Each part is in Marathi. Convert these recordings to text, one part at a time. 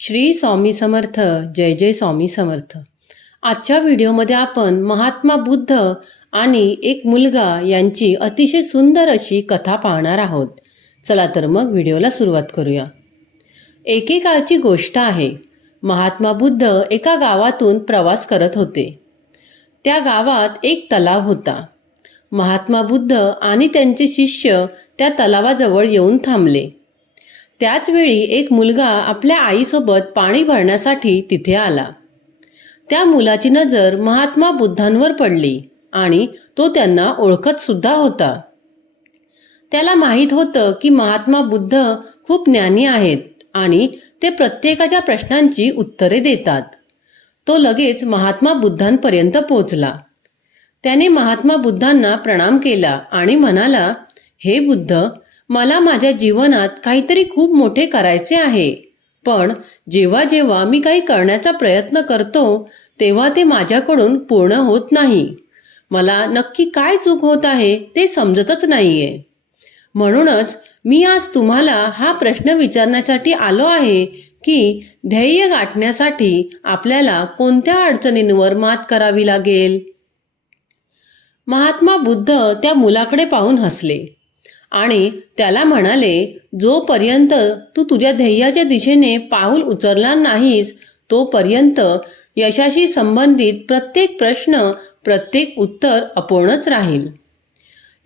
श्री स्वामी समर्थ. जय जय स्वामी समर्थ. आजच्या व्हिडिओमध्ये आपण महात्मा बुद्ध आणि एक मुलगा यांची अतिशय सुंदर अशी कथा पाहणार आहोत. चला तर मग व्हिडिओला सुरुवात करूया. एकेकाळची गोष्ट आहे. महात्मा बुद्ध एका गावातून प्रवास करत होते. त्या गावात एक तलाव होता. महात्मा बुद्ध आणि त्यांचे शिष्य त्या तलावाजवळ येऊन थांबले. त्याच वेळी एक मुलगा आपल्या आईसोबत पाणी भरण्यासाठी तिथे आला. त्या मुलाची नजर महात्मा बुद्धांवर पडली आणि तो त्यांना ओळखत सुद्धा होता. त्याला माहीत होतं की महात्मा बुद्ध खूप ज्ञानी आहेत आणि ते प्रत्येकाच्या प्रश्नांची उत्तरे देतात. तो लगेच महात्मा बुद्धांपर्यंत पोहोचला. त्याने महात्मा बुद्धांना प्रणाम केला आणि म्हणाला, हे बुद्ध, मला माझ्या जीवनात काहीतरी खूप मोठे करायचे आहे, पण जेव्हा जेव्हा मी काही करण्याचा प्रयत्न करतो तेव्हा ते माझ्याकडून पूर्ण होत नाही. मला नक्की काय चूक होत आहे ते समजतच नाहीये. म्हणूनच मी आज तुम्हाला हा प्रश्न विचारण्यासाठी आलो आहे की ध्येय गाठण्यासाठी आपल्याला कोणत्या अडचणींवर मात करावी लागेल. महात्मा बुद्ध त्या मुलाकडे पाहून हसले आणि त्याला म्हणाले, जोपर्यंत तू तुझ्या ध्येयाच्या दिशेने पाऊल उचलणार नाहीस तोपर्यंत यशाशी संबंधित प्रत्येक प्रश्न, प्रत्येक उत्तर अपूर्णच राहील.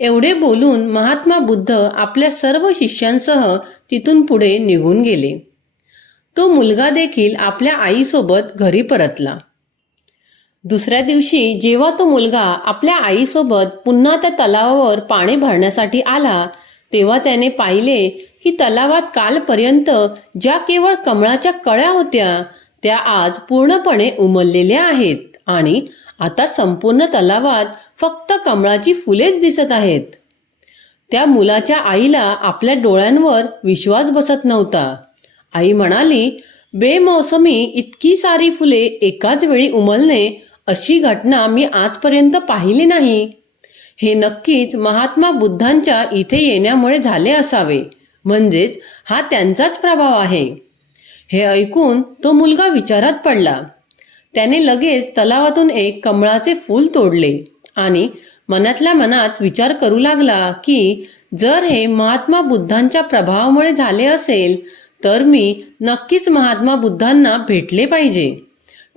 एवढे बोलून महात्मा बुद्ध आपल्या सर्व शिष्यांसह तिथून पुढे निघून गेले. तो मुलगा देखील आपल्या आईसोबत घरी परतला. दुसऱ्या दिवशी जेव्हा तो मुलगा आपल्या आईसोबत पुन्हा त्या तलावावर पाणी भरण्यासाठी आला तेव्हा त्याने पाहिले की तलावात कालपर्यंत ज्या केवळ कमळाच्या कळ्या होत्या त्या आज पूर्णपणे उमललेल्या आहेत आणि आता संपूर्ण तलावात फक्त कमळाची फुलेच दिसत आहेत. त्या मुलाच्या आईला आपल्या डोळ्यांवर विश्वास बसत नव्हता. आई म्हणाली, बेमौसमी इतकी सारी फुले एकाच वेळी उमलणे अशी घटना मी आजपर्यंत पाहिली नाही. हे नक्कीच महात्मा बुद्धांच्या इथे येण्यामुळे झाले असावे, म्हणजेच हा त्यांचाच प्रभाव आहे. हे ऐकून तो मुलगा विचारात पडला. त्याने लगेच तलावातून एक कमळाचे फूल तोडले आणि मनातल्या मनात विचार करू लागला की जर हे महात्मा बुद्धांच्या प्रभावामुळे झाले असेल तर मी नक्कीच महात्मा बुद्धांना भेटले पाहिजे.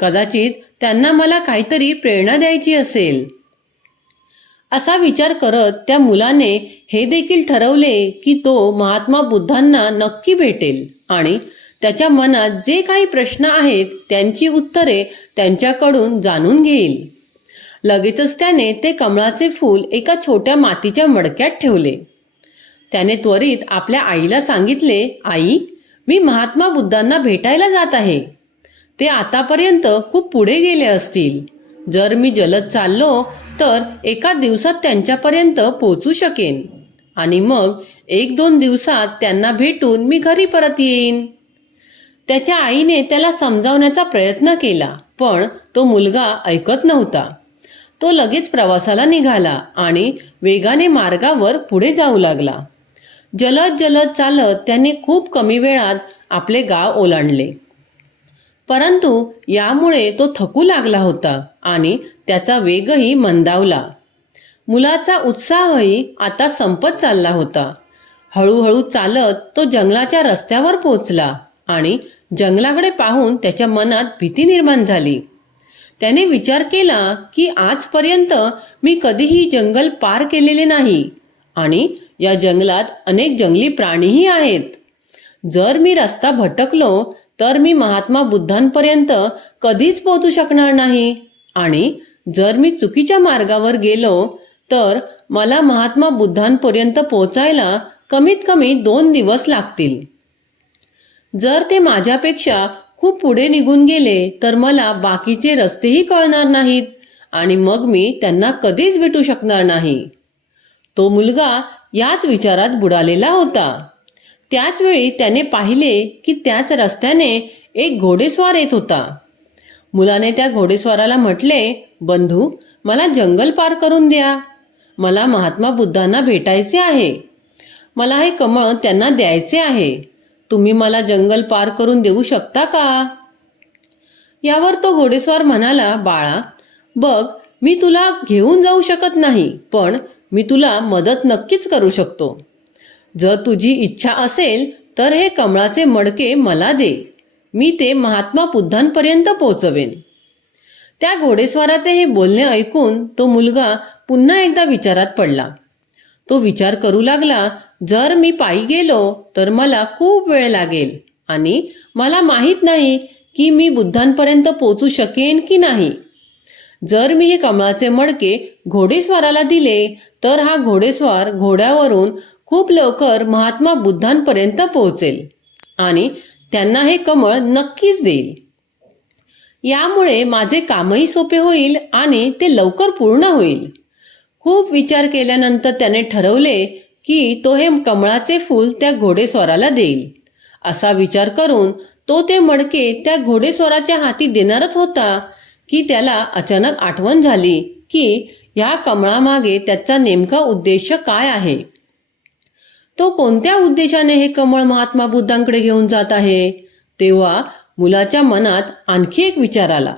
कदाचित त्यांना मला काहीतरी प्रेरणा द्यायची असेल. असा विचार करत त्या मुलाने हे देखील ठरवले की तो महात्मा बुद्धांना नक्की भेटेल आणि त्याच्या मनात जे काही प्रश्न आहेत त्यांची उत्तरे त्यांच्याकडून जाणून घेईल. लगेचच त्याने ते कमळाचे फूल एका छोट्या मातीच्या मडक्यात ठेवले. त्याने त्वरित आपल्या आईला सांगितले, आई, मी महात्मा बुद्धांना भेटायला जात आहे. ते आतापर्यंत खूप पुढे गेले असतील. जर मी जलद चाललो तर एका दिवसात त्यांच्यापर्यंत पोहोचू शकेन आणि मग 1-2 दिवसात त्यांना भेटून मी घरी परत येईन. त्याच्या आईने त्याला समजावण्याचा प्रयत्न केला, पण तो मुलगा ऐकत नव्हता. तो लगेच प्रवासाला निघाला आणि वेगाने मार्गावर पुढे जाऊ लागला. जलद जलद चालत त्याने खूप कमी वेळात आपले गाव ओलांडले. परंतु यामुळे तो थकू लागला होता आणि त्याचा वेगही मंदावला. मुलाचा उत्साहही आता संपत चालला होता. हळूहळू चालत तो जंगलाच्या रस्त्यावर पोहोचला आणि जंगलाकडे पाहून त्याच्या मनात भीती निर्माण झाली. त्याने विचार केला की आजपर्यंत मी कधीही जंगल पार केलेले नाही आणि या जंगलात अनेक जंगली प्राणीही आहेत. जर मी रस्ता भटकलो तर मी महात्मा बुद्धांपर्यंत कधीच पोहोचू शकणार नाही आणि जर मी चुकीच्या मार्गावर गेलो तर मला महात्मा बुद्धांपर्यंत पोहोचायला कमीत कमी 2 दिवस लागतील. जर ते माझ्यापेक्षा खूप पुढे निघून गेले तर मला बाकीचे रस्तेही कळणार नाहीत आणि मग मी त्यांना कधीच भेटू शकणार नाही. तो मुलगा याच विचारात बुडालेला होता. त्याच वेळी त्याने पाहिले की त्याच रस्त्याने एक घोडेस्वार येत होता. मुलाने त्या घोडेस्वाराला म्हटले, बंधू, मला जंगल पार करून द्या. मला महात्मा बुद्धांना भेटायचे आहे. मला हे कमळ त्यांना द्यायचे आहे. तुम्ही मला जंगल पार करून देऊ शकता का? यावर तो घोडेस्वार म्हणाला, बाळा, बघ, मी तुला घेऊन जाऊ शकत नाही, पण मी तुला मदत नक्कीच करू शकतो. जर तुझी इच्छा असेल तर हे कमळाचे मडके मला दे. मी ते महात्मा बुद्धांपर्यंत पोहोचवेन. त्या घोडेस्वाराचे हे बोलणे ऐकून तो मुलगा पुन्हा एकदा विचारात पडला. तो विचार करू लागला, जर मी पायी गेलो तर मला खूप वेळ लागेल आणि मला माहीत नाही की मी बुद्धांपर्यंत पोहोचू शकेन की नाही. जर मी हे कमळाचे मडके घोडेस्वाराला दिले तर हा घोडेस्वार घोड्यावरून खूप लवकर महात्मा बुद्धांपर्यंत पोहोचेल आणि त्यांना हे कमळ नक्कीच देईल. यामुळे माझे कामही सोपे होईल आणि ते लवकर पूर्ण होईल. खूप विचार केल्यानंतर त्याने ठरवले की तो हे कमळाचे फूल त्या घोडेस्वाराला देईल. असा विचार करून तो ते मडके त्या घोडेस्वाराच्या हाती देणारच होता की त्याला अचानक आठवण झाली की या कमळामागे त्याचा नेमका उद्देश काय आहे. तो कोणत्या उद्देशाने हे कमळ महात्मा बुद्धांकडे घेऊन जात आहे. तेव्हा मुलाच्या मनात आणखी एक विचार आला,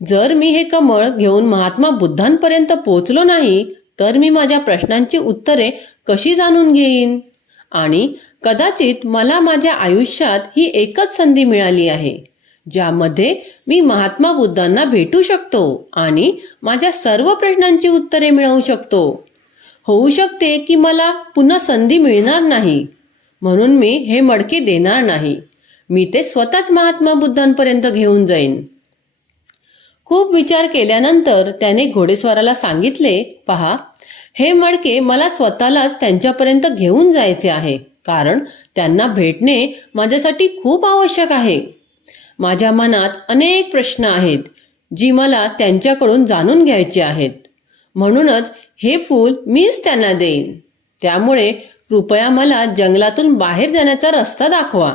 जर मी हे कमळ घेऊन महात्मा बुद्धांपर्यंत पोहोचलो नाही तर मी माझ्या प्रश्नांची उत्तरे कशी जाणून घेईन. आणि कदाचित मला माझ्या आयुष्यात ही एकच संधी मिळाली आहे ज्यामध्ये मी महात्मा बुद्धांना भेटू शकतो आणि माझ्या सर्व प्रश्नांची उत्तरे मिळवू शकतो. होऊ शकते की मला पुन्हा संधी मिळणार नाही, म्हणून मी हे मडके देणार नाही. मी ते स्वतःच महात्मा बुद्धांपर्यंत घेऊन जाईन. खूप विचार केल्यानंतर त्याने घोडेस्वाराला सांगितले, पहा, हे मडके मला स्वतःलाच त्यांच्यापर्यंत घेऊन जायचे आहे, कारण त्यांना भेटणे माझ्यासाठी खूप आवश्यक आहे. माझ्या मनात अनेक प्रश्न आहेत जी मला त्यांच्याकडून जाणून घ्यायचे आहेत. म्हणूनच हे फूल मीच त्यांना देईन. त्यामुळे कृपया मला जंगलातून बाहेर जाण्याचा रस्ता दाखवा.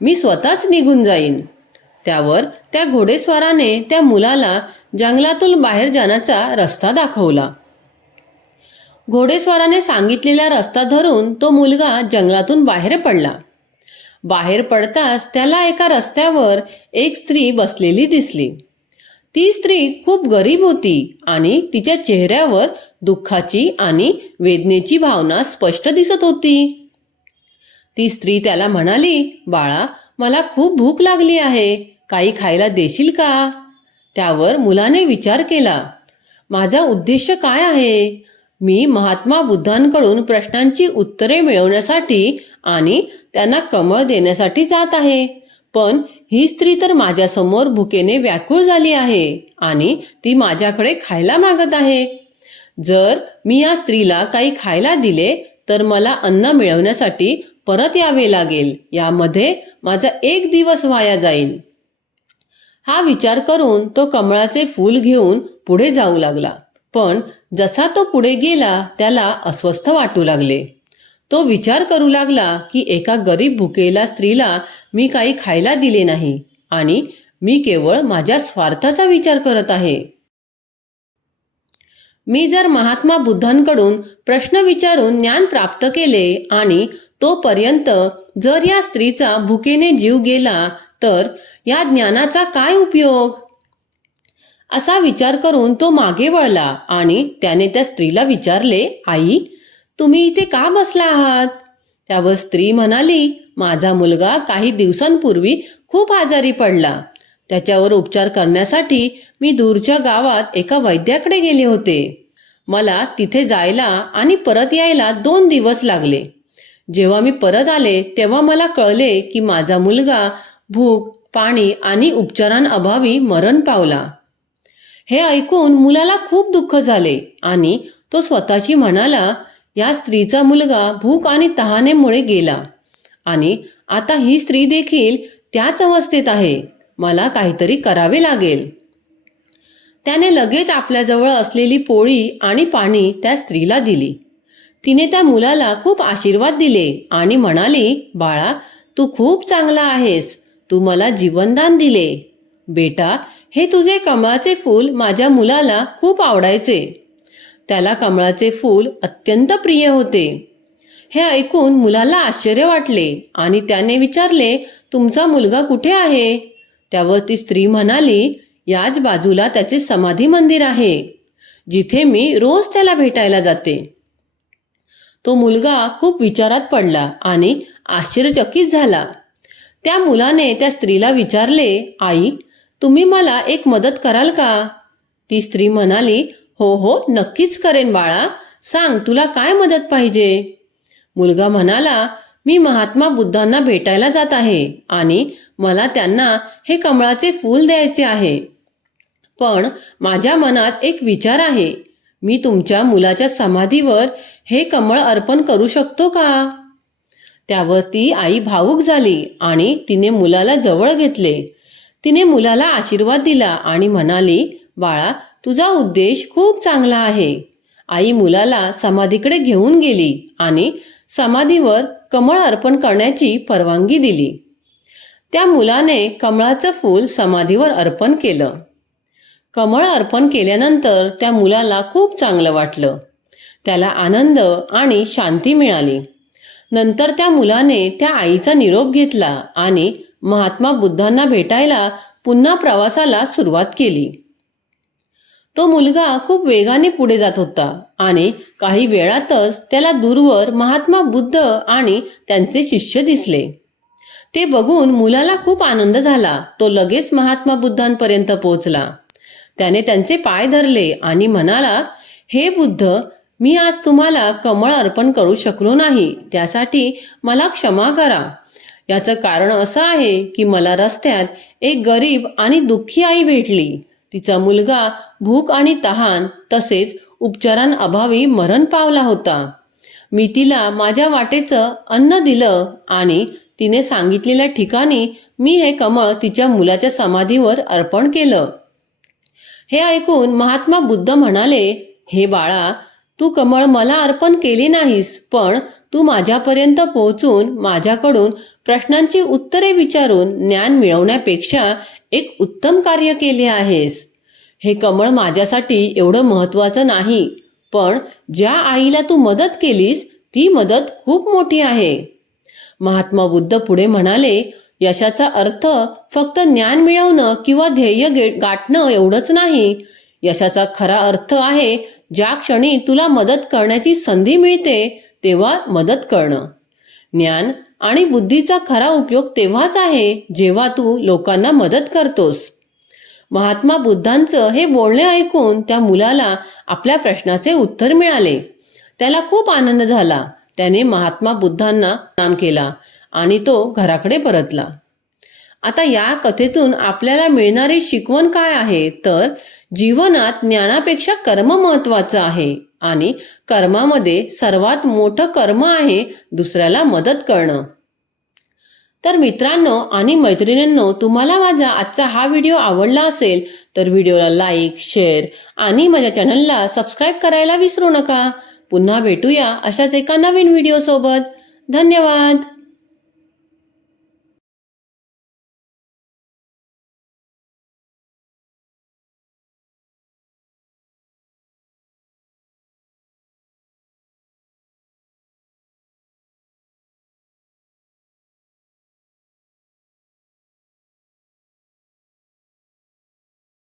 मी स्वतःच निघून जाईन. त्यावर त्या घोडेस्वाराने त्या मुलाला जंगलातून बाहेर जाण्याचा रस्ता दाखवला. घोडेस्वाराने सांगितलेला रस्ता धरून तो मुलगा जंगलातून बाहेर पडला. बाहेर पडताच त्याला एका रस्त्यावर एक स्त्री बसलेली दिसली. ती स्त्री खूप गरीब होती आणि तिच्या चेहऱ्यावर दुःखाची आणि वेदनेची भावना स्पष्ट दिसत होती. ती स्त्री त्याला म्हणाली, बाळा, मला खूप भूक लागली आहे, काही खायला देशील का? त्यावर मुलाने विचार केला, माझा उद्देश काय आहे? मी महात्मा बुद्धांकडून प्रश्नांची उत्तरे मिळवण्यासाठी आणि त्यांना कमळ देण्यासाठी जात आहे. पण ही स्त्री तर माझ्यासमोर भुकेने व्याकुळ झाली आहे आणि ती माझ्याकडे खायला मागत आहे. जर मी या स्त्रीला काही खायला दिले तर मला अन्न मिळवण्यासाठी परत यावे लागेल. यामध्ये माझा एक दिवस वाया जाईल. हा विचार करून तो कमळाचे फूल घेऊन पुढे जाऊ लागला. पण जसा तो पुढे गेला त्याला अस्वस्थ वाटू लागले. तो विचार करू लागला की एका गरीब भुकेल्या स्त्रीला मी काही खायला दिले नाही आणि मी केवळ माझ्या स्वार्थाचा विचार करत आहे. मी जर महात्मा बुद्धांकडून प्रश्न विचारून ज्ञान प्राप्त केले आणि तोपर्यंत जर या स्त्रीचा भुकेने जीव गेला तर या ज्ञानाचा काय उपयोग? असा विचार करून तो मागे वळला आणि त्याने त्या स्त्रीला विचारले, आई, तुम्ही इथे का बसला आहात? त्यावर स्त्री म्हणाली, माझा मुलगा काही दिवसांपूर्वी खूप आजारी पडला. त्याच्यावर उपचार करण्यासाठी मी दूरच्या गावात एका वैद्याकडे गेले होते. मला तिथे जायला आणि परत यायला 2 दिवस लागले. जेव्हा मी परत आले तेव्हा मला कळले की माझा मुलगा भूक, पाणी आणि उपचारांअभावी मरण पावला. हे ऐकून मुलाला खूप दुःख झाले आणि तो स्वतःशी म्हणाला, या स्त्रीचा मुलगा भूक आणि तहानेमुळे गेला आणि आता ही स्त्री देखील त्याच अवस्थेत आहे. मला काहीतरी करावे लागेल. त्याने लगेच आपल्याजवळ असलेली पोळी आणि पाणी त्या स्त्रीला दिली. तिने त्या मुलाला खूप आशीर्वाद दिले आणि म्हणाली, बाळा, तू खूप चांगला आहेस. तू मला जीवनदान दिले. बेटा, हे तुझे कमळाचे फूल माझ्या मुलाला खूप आवडायचे. त्याला कमळाचे फूल अत्यंत प्रिय होते. हे ऐकून मुलाला आश्चर्य वाटले आणि त्याने विचारले, तुमचा मुलगा कुठे आहे? त्यावर ती स्त्री म्हणाली, याच बाजूला त्याचे समाधी मंदिर आहे, जिथे मी रोज त्याला भेटायला जाते. तो मुलगा खूप विचारात पडला आणि आश्चर्यचकित झाला. त्या मुलाने त्या स्त्रीला विचारले, आई, तुम्ही मला एक मदत कराल का? ती स्त्री म्हणाली, हो हो, नक्कीच करेन बाळा, सांग तुला काय मदत पाहिजे? मुलगा म्हणाला, मी महात्मा बुद्धांना भेटायला जात आहे आणि मला त्यांना हे कमळाचे फूल द्यायचे आहे. पण माझ्या मनात एक विचार आहे, मी तुमच्या मुलाच्या समाधीवर हे कमळ अर्पण करू शकतो का? त्यावर ती आई भावूक झाली आणि तिने मुलाला जवळ घेतले. तिने मुलाला आशीर्वाद दिला आणि म्हणाली, बाळा, तुझा उद्देश खूप चांगला आहे. आई मुलाला समाधीकडे घेऊन गेली आणि समाधीवर कमळ अर्पण करण्याची परवानगी दिली. त्या मुलाने कमळाचं फूल समाधीवर अर्पण केलं. कमळ अर्पण केल्यानंतर त्या मुलाला खूप चांगलं वाटलं. त्याला आनंद आणि शांती मिळाली. नंतर त्या मुलाने त्या आईचा निरोप घेतला आणि महात्मा बुद्धांना भेटायला पुन्हा प्रवासाला सुरुवात केली. तो मुलगा खूप वेगाने पुढे जात होता आणि काही वेळातच त्याला दूरवर महात्मा बुद्ध आणि त्यांचे शिष्य दिसले. ते बघून मुलाला खूप आनंद झाला. तो लगेच महात्मा बुद्धांपर्यंत पोहोचला. त्याने त्यांचे पाय धरले आणि म्हणाला, हे बुद्ध, मी आज तुम्हाला कमळ अर्पण करू शकलो नाही, त्यासाठी मला क्षमा करा. याचं कारण असं आहे की मला रस्त्यात एक गरीब आणि दुःखी आई भेटली. तिचा मुलगा भूक आणि तहान तसेच उपचारांअभावी मरण पावला होता. मी तिला माझ्या वाटेचं अन्न दिलं आणि तिने सांगितलेल्या ठिकाणी मी हे कमळ तिच्या मुलाच्या समाधीवर अर्पण केलं. हे ऐकून महात्मा बुद्ध म्हणाले, हे बाळा, तू कमळ मला अर्पण केली नाहीस, पण तू माझ्यापर्यंत पोहोचून माझ्याकडून प्रश्नांची उत्तरे विचारून ज्ञान मिळवण्यापेक्षा एक उत्तम कार्य केले आहेस. हे कमळ माझ्यासाठी एवढं महत्त्वाचं नाही, पण ज्या आईला तू मदत केलीस ती मदत खूप मोठी आहे. महात्मा बुद्ध पुढे म्हणाले, यशाचा अर्थ फक्त ज्ञान मिळवणं किंवा ध्येय गाठणं एवढंच नाही. यशाचा खरा अर्थ आहे ज्या क्षणी तुला मदत करण्याची संधी मिळते तेव्हा मदत करणं. ज्ञान आणि बुद्धीचा खरा उपयोग तेव्हाच आहे जेव्हा तू लोकांना मदत करतोस. महात्मा बुद्धांचं हे बोलणे ऐकून त्या मुलाला आपल्या प्रश्नाचे उत्तर मिळाले. त्याला खूप आनंद झाला. त्याने महात्मा बुद्धांना प्रणाम केला आणि तो घराकडे परतला. आता या कथेतून आपल्याला मिळणारी शिकवण काय आहे, तर जीवनात ज्ञानापेक्षा कर्म महत्त्वाचं आहे आणि कर्मामध्ये सर्वात मोठं कर्म आहे दुसऱ्याला मदत करणं. तर मित्रांनो आणि मैत्रिणींनो, तुम्हाला माझा आजचा हा व्हिडिओ आवडला असेल तर व्हिडिओला लाईक, शेअर आणि माझ्या चॅनलला सबस्क्राईब करायला विसरू नका. पुन्हा भेटूया अशाच एका नवीन व्हिडिओ सोबत. धन्यवाद.